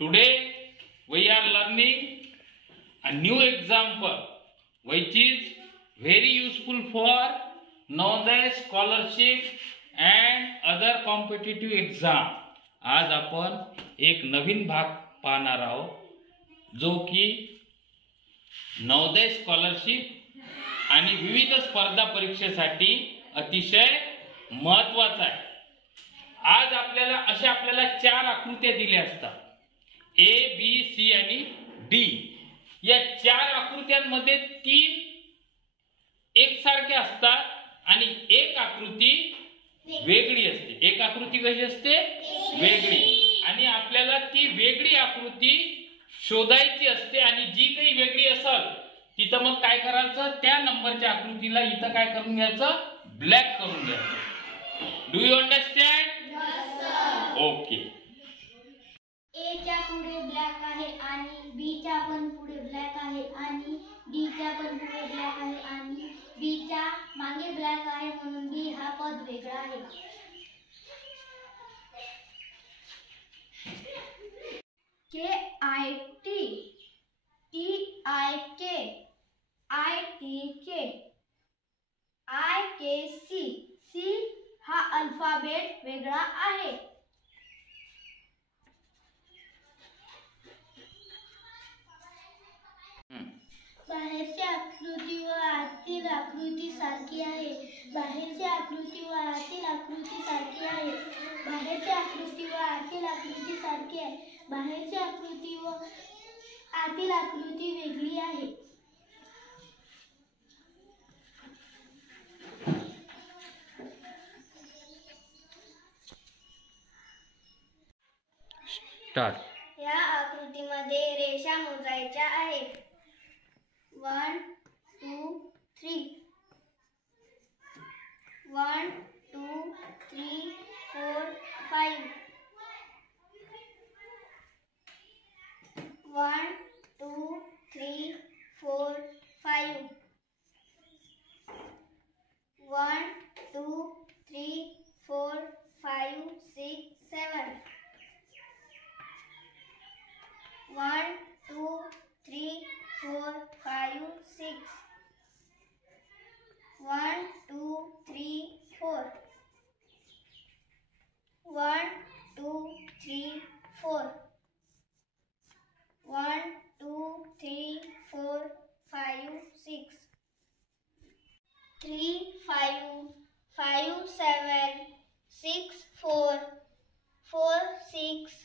Today we are learning a new example which is very useful for Navodaya scholarship and other competitive exam. आज आपण एक नवीन भाग पाहणार आहोत जो की नवोदय स्कॉलरशिप आणि विविध स्पर्धा परीक्षेसाठी अतिशय महत्त्वाचा आहे. आज आपल्याला चार आकृत्या दिल्या असतात, ए बी सी आणि डी. या चार आकृत्यांमध्ये तीन एकसारख्या असतात आणि एक आकृती वेगळी असते. एक आकृती कशी असते? वेगळी. आणि आपल्याला ती वेगळी आकृती शोधायची असते आणि जी काही वेगळी असेल तिथं मग काय करायचं, त्या नंबरच्या आकृतीला इथं काय करून घ्यायचं, ब्लॅक करून घ्यायचं. Do you understand? Yes sir. Okay. A च्या पुढे ब्लॅक आहे आणि बी च्या पण पुढे ब्लॅक आहे आणि डी च्या पण पुढे ब्लॅक आहे आणि बी च्या मागे ब्लॅक आहे, म्हणून बी हा पद वेगळा आहे. K I T, T I K, I T K, I K C, C हा अल्फाबेट वेगळा आहे. बाहेरची आकृती व आतील आकृती सारखी आहे. बाहेरची आकृती व आतील आकृती सारखी आहे. बाहेरची आकृती व आतील आकृती सारखी आहे. बाहेरची आकृती व आतील आकृती वेगळी आहे. स्टार्ट. या आकृतीमध्ये रेषा मोजायच्या आहेत. 1 2 3, 1 2 3 4 5, 1 2 3 4 5, 1 2 3 4 5 6 7, 1 2 3 4 5 6, 1 2 3 4, 1 2 3 4, 1 2 3 4 5 6, 3 5 5 7 6 4 4 6